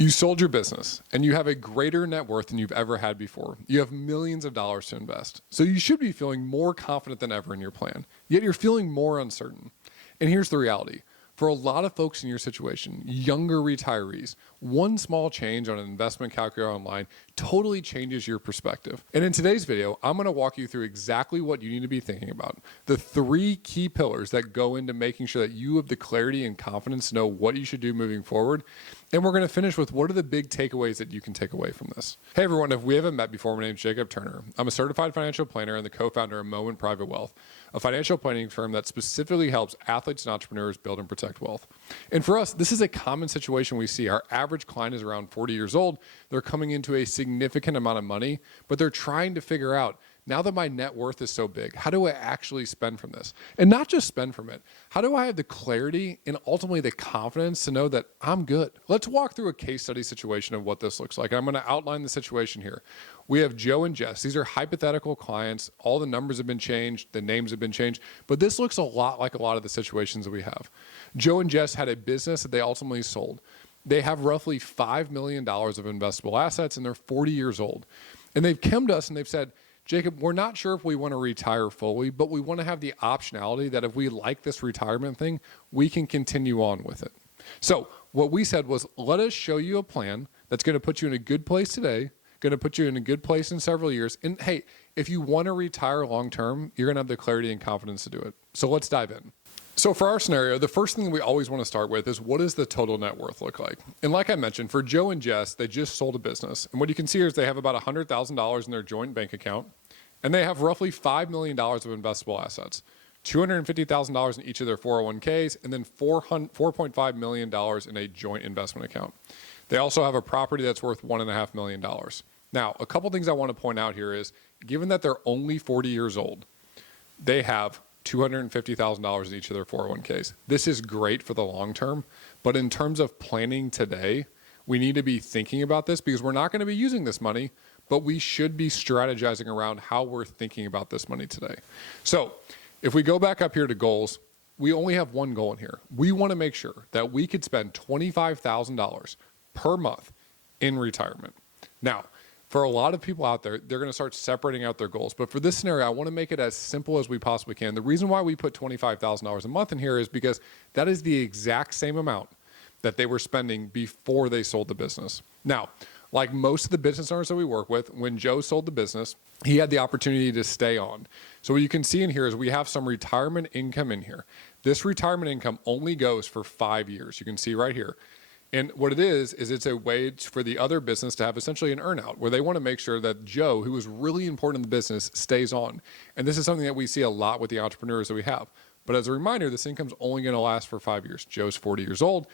You sold your business and you have a greater net worth than you've ever had before. You have millions of dollars to invest. So you should be feeling more confident than ever in your plan, yet you're feeling more uncertain. And here's the reality. For a lot of folks in your situation, younger retirees, one small change on an investment calculator online totally changes your perspective. And in today's video, I'm going to walk you through exactly what you need to be thinking about. The 3 key pillars that go into making sure that you have the clarity and confidence to know what you should do moving forward. And we're going to finish with what are the big takeaways that you can take away from this. Hey everyone, if we haven't met before, my name is Jacob Turner. I'm a certified financial planner and the co-founder of Moment Private Wealth, a financial planning firm that specifically helps athletes and entrepreneurs build and protect wealth. And for us, this is a common situation we see. Our average client is around 40 years old. They're coming into a significant amount of money, but they're trying to figure out, now that my net worth is so big, how do I actually spend from this? And not just spend from it. How do I have the clarity and ultimately the confidence to know that I'm good? Let's walk through a case study situation of what this looks like. I'm going to outline the situation here. We have Joe and Jess. These are hypothetical clients. All the numbers have been changed. The names have been changed. But this looks a lot like a lot of the situations that we have. Joe and Jess had a business that they ultimately sold. They have roughly $5 million of investable assets and they're 40 years old. And they've come to us and they've said, Jacob, we're not sure if we want to retire fully, but we want to have the optionality that if we like this retirement thing, we can continue on with it. So what we said was, let us show you a plan that's going to put you in a good place today, going to put you in a good place in several years. And hey, if you want to retire long-term, you're going to have the clarity and confidence to do it. So let's dive in. So for our scenario, the first thing we always want to start with is, what does the total net worth look like? And like I mentioned, for Joe and Jess, they just sold a business. And what you can see here is they have about $100,000 in their joint bank account. And they have roughly $5 million of investable assets, $250,000 in each of their 401ks, and then $4.5 million in a joint investment account. They also have a property that's worth $1.5 million. Now, a couple things I want to point out here is, given that they're only 40 years old, they have $250,000 in each of their 401ks. This is great for the long term, but in terms of planning today, we need to be thinking about this because we're not going to be using this money, but we should be strategizing around how we're thinking about this money today. So if we go back up here to goals, we only have one goal in here. We want to make sure that we could spend $25,000 per month in retirement. Now, for a lot of people out there, they're going to start separating out their goals. But for this scenario, I want to make it as simple as we possibly can. The reason why we put $25,000 a month in here is because that is the exact same amount that they were spending before they sold the business. Now, like most of the business owners that we work with, when Joe sold the business, he had the opportunity to stay on. So what you can see in here is we have some retirement income in here. This retirement income only goes for 5 years. You can see right here. And what it is it's a way for the other business to have essentially an earnout where they want to make sure that Joe, who is really important in the business, stays on. And this is something that we see a lot with the entrepreneurs that we have. But as a reminder, this income's only going to last for 5 years. Joe's 40 years old.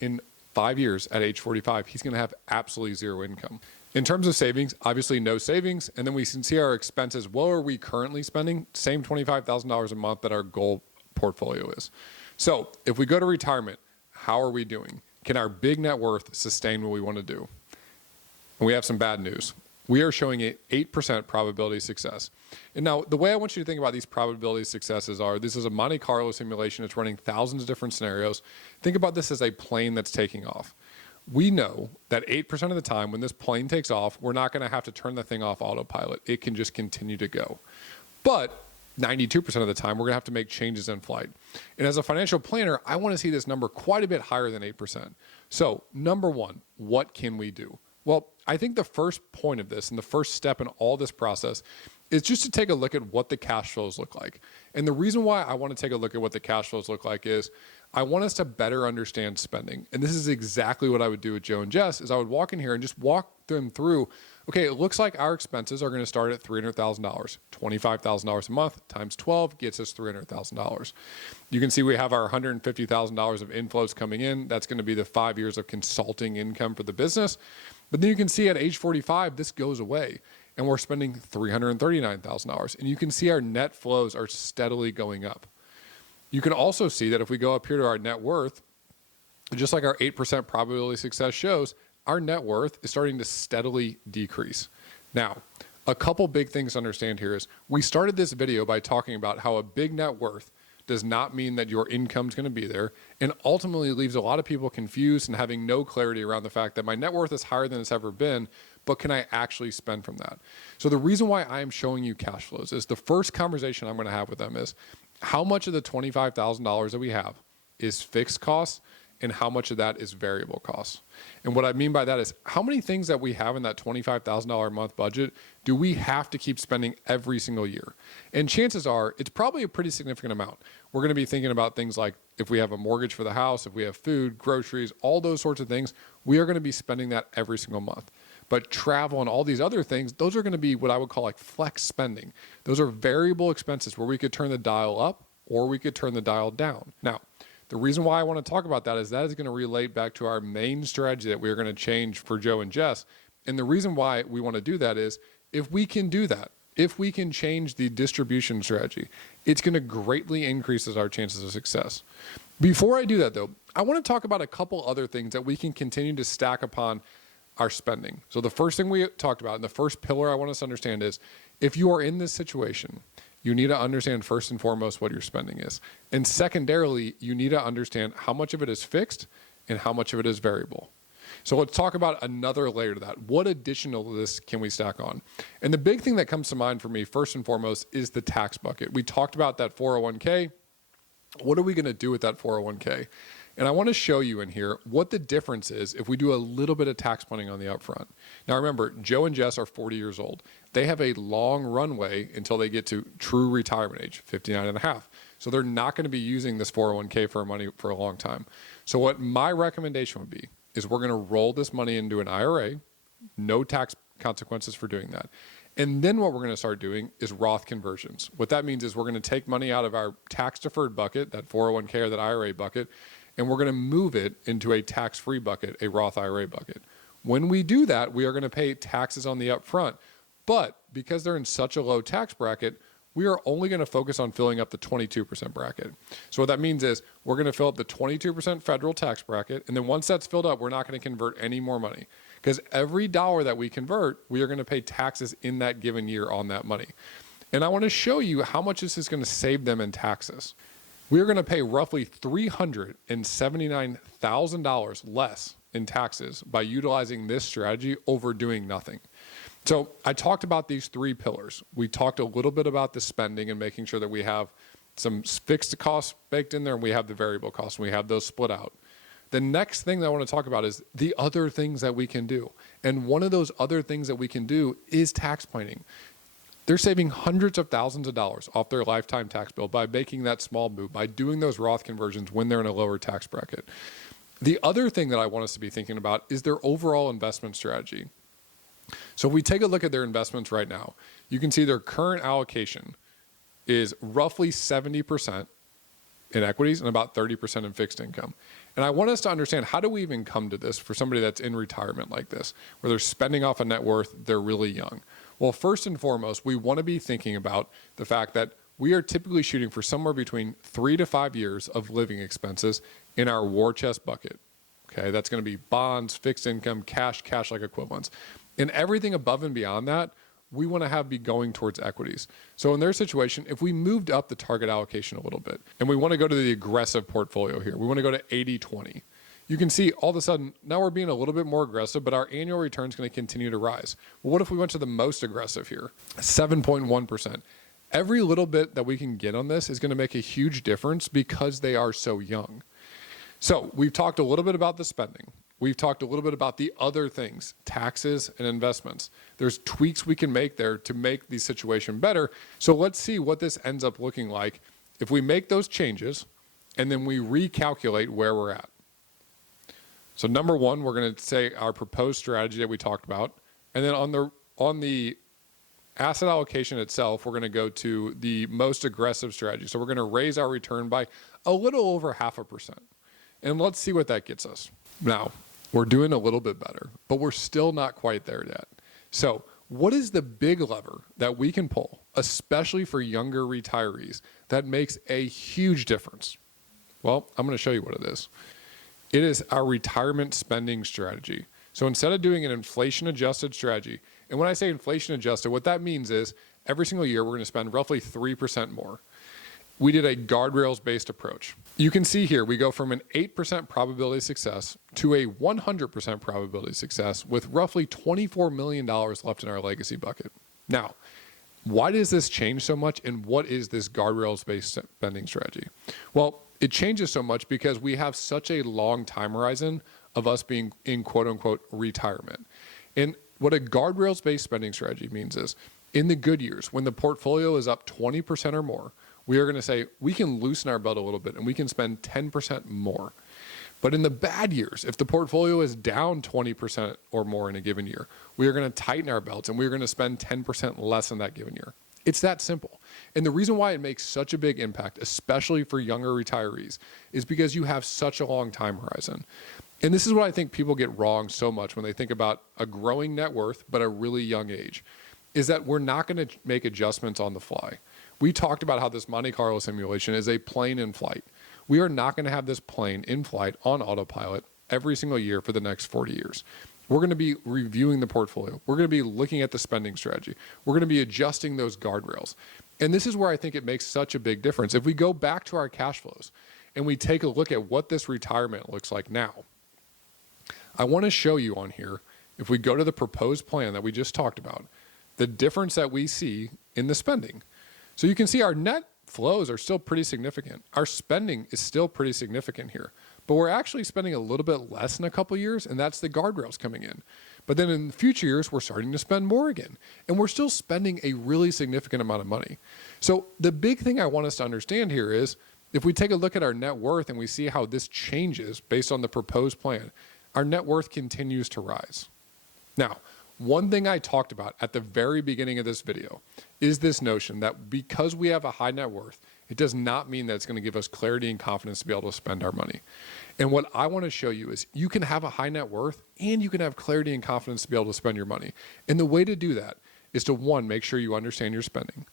In 5 years, at age 45, he's going to have absolutely zero income. In terms of savings, obviously no savings. And then we can see our expenses. What are we currently spending? Same $25,000 a month that our goal portfolio is. So if we go to retirement, how are we doing? Can our big net worth sustain what we want to do? And we have some bad news. We are showing an 8% probability of success. And now the way I want you to think about these probability of successes are, this is a Monte Carlo simulation. It's running thousands of different scenarios. Think about this as a plane that's taking off. We know that 8% of the time when this plane takes off, we're not going to have to turn the thing off autopilot. It can just continue to go. But 92% of the time, we're going to have to make changes in flight. And as a financial planner, I want to see this number quite a bit higher than 8%. So number one, what can we do? Well, I think the first point of this and the first step in all this process is just to take a look at what the cash flows look like. And the reason why I want to take a look at what the cash flows look like is I want us to better understand spending. And this is exactly what I would do with Joe and Jess, is I would walk in here and just walk them through, okay, it looks like our expenses are going to start at $300,000. $25,000 a month times 12 gets us $300,000. You can see we have our $150,000 of inflows coming in. That's going to be the 5 years of consulting income for the business. But then you can see at age 45, this goes away and we're spending $339,000. And you can see our net flows are steadily going up. You can also see that if we go up here to our net worth, just like our 8% probability of success shows, our net worth is starting to steadily decrease. Now, a couple big things to understand here is we started this video by talking about how a big net worth does not mean that your income's going to be there, and ultimately leaves a lot of people confused and having no clarity around the fact that my net worth is higher than it's ever been, but can I actually spend from that? So the reason why I am showing you cash flows is the first conversation I'm going to have with them is how much of the $25,000 that we have is fixed costs and how much of that is variable costs. And what I mean by that is how many things that we have in that $25,000 a month budget do we have to keep spending every single year? And chances are it's probably a pretty significant amount. We're going to be thinking about things like if we have a mortgage for the house, if we have food, groceries, all those sorts of things, we are going to be spending that every single month. But travel and all these other things, those are going to be what I would call like flex spending. Those are variable expenses where we could turn the dial up or we could turn the dial down. Now, the reason why I want to talk about that is going to relate back to our main strategy that we're going to change for Joe and Jess. And the reason why we want to do that is if we can do that, if we can change the distribution strategy, it's going to greatly increase our chances of success. Before I do that though, I want to talk about a couple other things that we can continue to stack upon our spending. So the first thing we talked about and the first pillar I want us to understand is if you are in this situation, you need to understand first and foremost what your spending is. And secondarily, you need to understand how much of it is fixed and how much of it is variable. So let's talk about another layer to that. What additional to this can we stack on? And the big thing that comes to mind for me, first and foremost, is the tax bucket. We talked about that 401k. What are we going to do with that 401k? And I want to show you in here what the difference is if we do a little bit of tax planning on the upfront. Now remember, Joe and Jess are 40 years old. They have a long runway until they get to true retirement age, 59 and a half. So they're not going to be using this 401k for money for a long time. So what my recommendation would be is we're going to roll this money into an IRA, no tax consequences for doing that. And then what we're going to start doing is Roth conversions. What that means is we're going to take money out of our tax deferred bucket, that 401k or that IRA bucket, and we're going to move it into a tax-free bucket, a Roth IRA bucket. When we do that, we are going to pay taxes on the upfront. But because they're in such a low tax bracket, we are only going to focus on filling up the 22% bracket. So what that means is we're going to fill up the 22% federal tax bracket. And then once that's filled up, we're not going to convert any more money. Because every dollar that we convert, we are going to pay taxes in that given year on that money. And I want to show you how much this is going to save them in taxes. We are going to pay roughly $379,000 less in taxes by utilizing this strategy over doing nothing. So I talked about these three pillars. We talked a little bit about the spending and making sure that we have some fixed costs baked in there and we have the variable costs and we have those split out. The next thing that I want to talk about is the other things that we can do. And one of those other things that we can do is tax planning. They're saving hundreds of thousands of dollars off their lifetime tax bill by making that small move, by doing those Roth conversions when they're in a lower tax bracket. The other thing that I want us to be thinking about is their overall investment strategy. So if we take a look at their investments right now, you can see their current allocation is roughly 70% in equities and about 30% in fixed income. And I want us to understand, how do we even come to this for somebody that's in retirement like this, where they're spending off a net worth, they're really young? Well, first and foremost, we want to be thinking about the fact that we are typically shooting for somewhere between 3 to 5 years of living expenses in our war chest bucket. Okay, that's going to be bonds, fixed income, cash-like equivalents. And everything above and beyond that, we want to be going towards equities. So in their situation, if we moved up the target allocation a little bit, and we want to go to the aggressive portfolio here, we want to go to 80-20. You can see all of a sudden, now we're being a little bit more aggressive, but our annual return is going to continue to rise. Well, what if we went to the most aggressive here? 7.1%. Every little bit that we can get on this is going to make a huge difference because they are so young. So we've talked a little bit about the spending. We've talked a little bit about the other things, taxes and investments. There's tweaks we can make there to make the situation better. So let's see what this ends up looking like if we make those changes and then we recalculate where we're at. So number one, we're going to say our proposed strategy that we talked about. And then on the asset allocation itself, we're going to go to the most aggressive strategy. So we're going to raise our return by a little over 0.5%. And let's see what that gets us. Now, we're doing a little bit better, but we're still not quite there yet. So what is the big lever that we can pull, especially for younger retirees, that makes a huge difference? Well, I'm going to show you what it is. It is our retirement spending strategy. So instead of doing an inflation-adjusted strategy, and when I say inflation-adjusted, what that means is every single year we're going to spend roughly 3% more. we did a guardrails-based approach. You can see here, we go from an 8% probability of success to a 100% probability of success with roughly $24 million left in our legacy bucket. Now, why does this change so much, and what is this guardrails-based spending strategy? Well, it changes so much because we have such a long time horizon of us being in quote unquote retirement. And what a guardrails-based spending strategy means is, in the good years, when the portfolio is up 20% or more, we are going to say we can loosen our belt a little bit and we can spend 10% more. But in the bad years, if the portfolio is down 20% or more in a given year, we are going to tighten our belts and we're going to spend 10% less in that given year. It's that simple. And the reason why it makes such a big impact, especially for younger retirees, is because you have such a long time horizon. And this is what I think people get wrong so much when they think about a growing net worth, but a really young age, is that we're not going to make adjustments on the fly. We talked about how this Monte Carlo simulation is a plane in flight. We are not going to have this plane in flight on autopilot every single year for the next 40 years. We're going to be reviewing the portfolio. We're going to be looking at the spending strategy. We're going to be adjusting those guardrails. And this is where I think it makes such a big difference. If we go back to our cash flows and we take a look at what this retirement looks like now, I want to show you on here, if we go to the proposed plan that we just talked about, the difference that we see in the spending. So you can see our net flows are still pretty significant. Our spending is still pretty significant here, but we're actually spending a little bit less in a couple of years, and that's the guardrails coming in. But then in the future years, we're starting to spend more again, and we're still spending a really significant amount of money. So the big thing I want us to understand here is, if we take a look at our net worth and we see how this changes based on the proposed plan, our net worth continues to rise. Now, one thing I talked about at the very beginning of this video is this notion that because we have a high net worth, it does not mean that it's going to give us clarity and confidence to be able to spend our money. And what I want to show you is you can have a high net worth and you can have clarity and confidence to be able to spend your money. And the way to do that is to, one, make sure you understand your spending.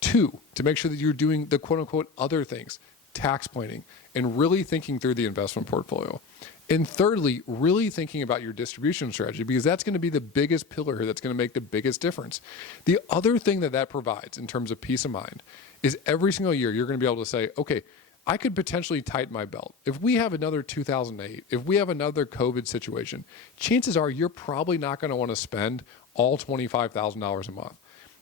Two, to make sure that you're doing the quote unquote other things, tax planning, and really thinking through the investment portfolio. And thirdly, really thinking about your distribution strategy, because that's going to be the biggest pillar here that's going to make the biggest difference. The other thing that that provides in terms of peace of mind is every single year you're going to be able to say, okay, I could potentially tighten my belt. If we have another 2008, if we have another COVID situation, chances are you're probably not going to want to spend all $25,000 a month.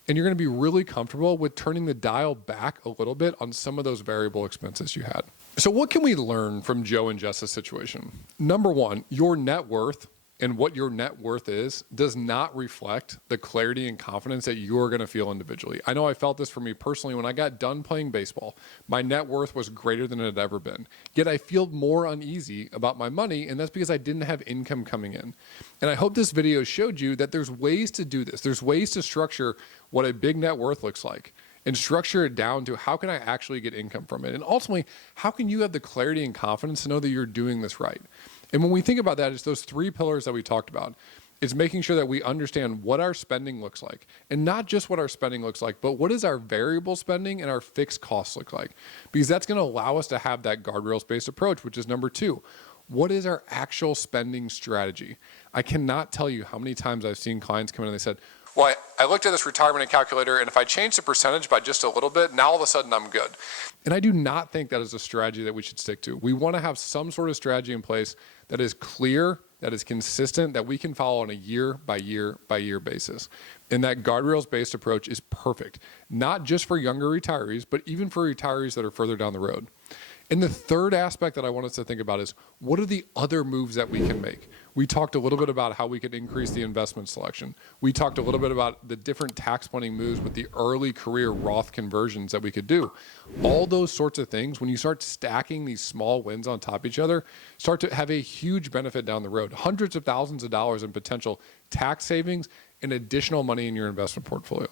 And you're going to be really comfortable with turning the dial back a little bit on some of those variable expenses you had. So what can we learn from Joe and Jess's situation? Number one, your net worth and what your net worth is does not reflect the clarity and confidence that you're going to feel individually. I know I felt this for me personally when I got done playing baseball. My net worth was greater than it had ever been. Yet I feel more uneasy about my money, and that's because I didn't have income coming in. And I hope this video showed you that there's ways to do this. There's ways to structure what a big net worth looks like and structure it down to how can I actually get income from it? And ultimately, how can you have the clarity and confidence to know that you're doing this right? And when we think about that, it's those three pillars that we talked about. It's making sure that we understand what our spending looks like, and not just what our spending looks like, but what does our variable spending and our fixed costs look like? Because that's going to allow us to have that guardrails-based approach, which is number two. What is our actual spending strategy? I cannot tell you how many times I've seen clients come in and they said, well, I looked at this retirement calculator, and if I change the percentage by just a little bit, now all of a sudden I'm good. And I do not think that is a strategy that we should stick to. We want to have some sort of strategy in place that is clear, that is consistent, that we can follow on a year by year by year basis. And that guardrails-based approach is perfect, not just for younger retirees, but even for retirees that are further down the road. And the third aspect that I want us to think about is, what are the other moves that we can make? We talked a little bit about how we could increase the investment selection. We talked a little bit about the different tax planning moves with the early career Roth conversions that we could do. All those sorts of things, when you start stacking these small wins on top of each other, start to have a huge benefit down the road. Hundreds of thousands of dollars in potential tax savings and additional money in your investment portfolio.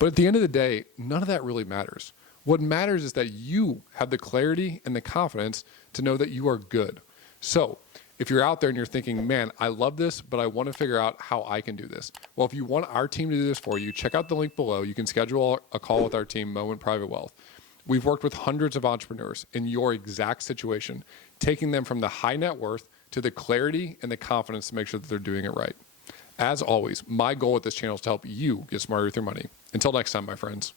But at the end of the day, none of that really matters. What matters is that you have the clarity and the confidence to know that you are good. So if you're out there and you're thinking, man, I love this, but I want to figure out how I can do this. Well, if you want our team to do this for you, check out the link below. You can schedule a call with our team, Moment Private Wealth. We've worked with hundreds of entrepreneurs in your exact situation, taking them from the high net worth to the clarity and the confidence to make sure that they're doing it right. As always, my goal with this channel is to help you get smarter with your money. Until next time, my friends.